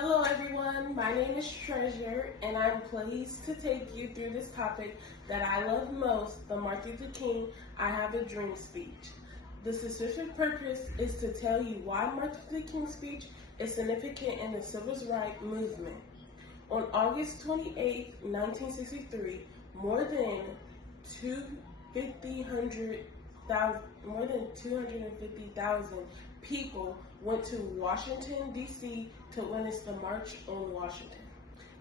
Hello everyone, my name is Treasure and I'm pleased to take you through this topic that I love most, the Martin Luther King I Have a Dream speech. The specific purpose is to tell you why Martin Luther King's speech is significant in the civil rights movement. On August 28, 1963, more than 250,000 people went to Washington, D.C. to witness the March on Washington.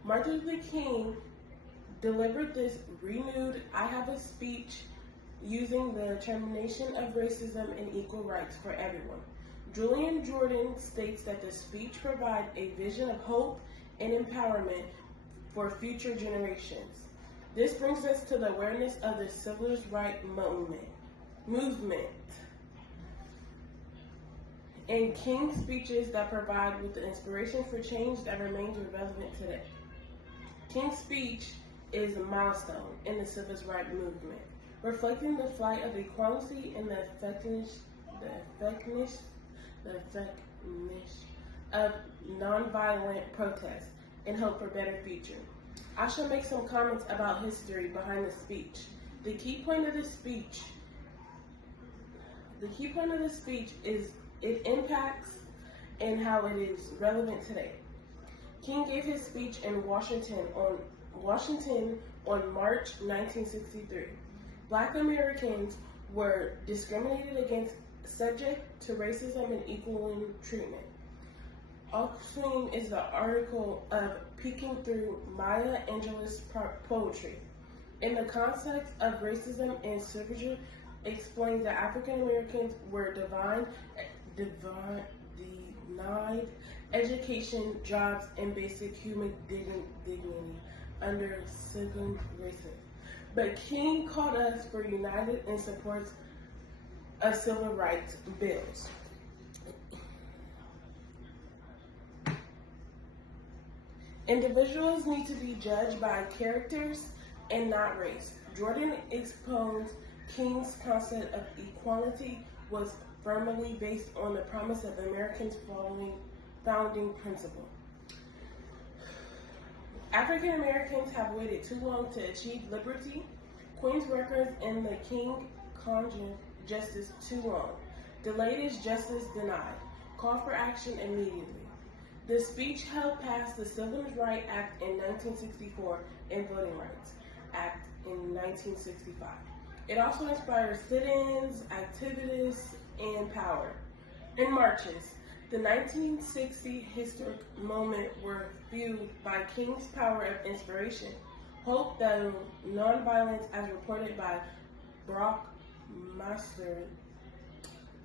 Martin Luther King delivered this renewed I Have a speech using the termination of racism and equal rights for everyone. Julian Jordan states that the speech provides a vision of hope and empowerment for future generations. This brings us to the awareness of the civil rights movement and King's speeches that provide with the inspiration for change that remains relevant today. King's speech is a milestone in the civil rights movement, reflecting the flight of equality and the effectiveness of nonviolent protest and hope for a better future. I shall make some comments about history behind the speech. The key point of the speech is its impacts and how it is relevant today. King gave his speech in Washington on March 1963. Black Americans were discriminated against, subject to racism and equal treatment. Upswing is the article of Peeking Through Maya Angelou's poetry. In the context of racism and savagery, explains that African Americans were denied education, jobs, and basic human dignity under civil racism. But King called us for united in support of civil rights bills. Individuals need to be judged by characters and not race. Jordan exposed King's concept of equality was firmly based on the promise of Americans' founding principle. African Americans have waited too long to achieve liberty. Queen's records in the King conjured justice too long. Delayed is justice denied. Call for action immediately. The speech helped pass the Civil Rights Act in 1964 and Voting Rights Act in 1965. It also inspired sit-ins, activities, and power. In marches, the 1960 historic moment were fueled by King's power of inspiration, hope that nonviolence as reported by Brock Master.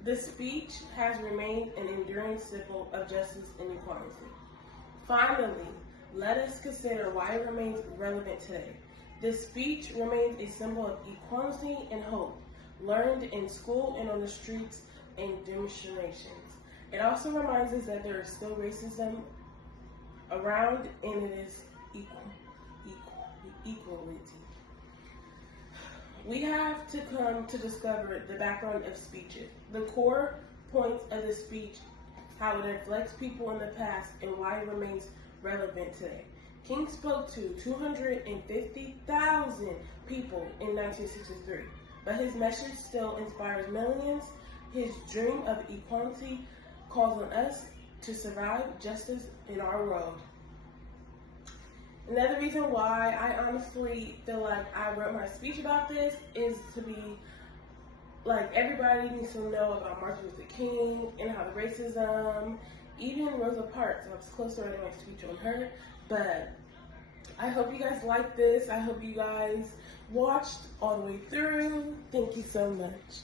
The speech has remained an enduring symbol of justice and equality. Finally, let us consider why it remains relevant today. The speech remains a symbol of equality and hope, learned in school and on the streets and demonstrations. It also reminds us that there is still racism around and it is equality. We have to come to discover the background of speeches, the core points of the speech, how it reflects people in the past, and why it remains relevant today. King spoke to 250,000 people in 1963, but his message still inspires millions. His dream of equality calls on us to survive justice in our world. Another reason why I honestly feel like I wrote my speech about this is to be like everybody needs to know about Martin Luther King and how the racism, even Rosa Parks. I was close to writing my speech on her, but I hope you guys like this. I hope you guys watched all the way through. Thank you so much.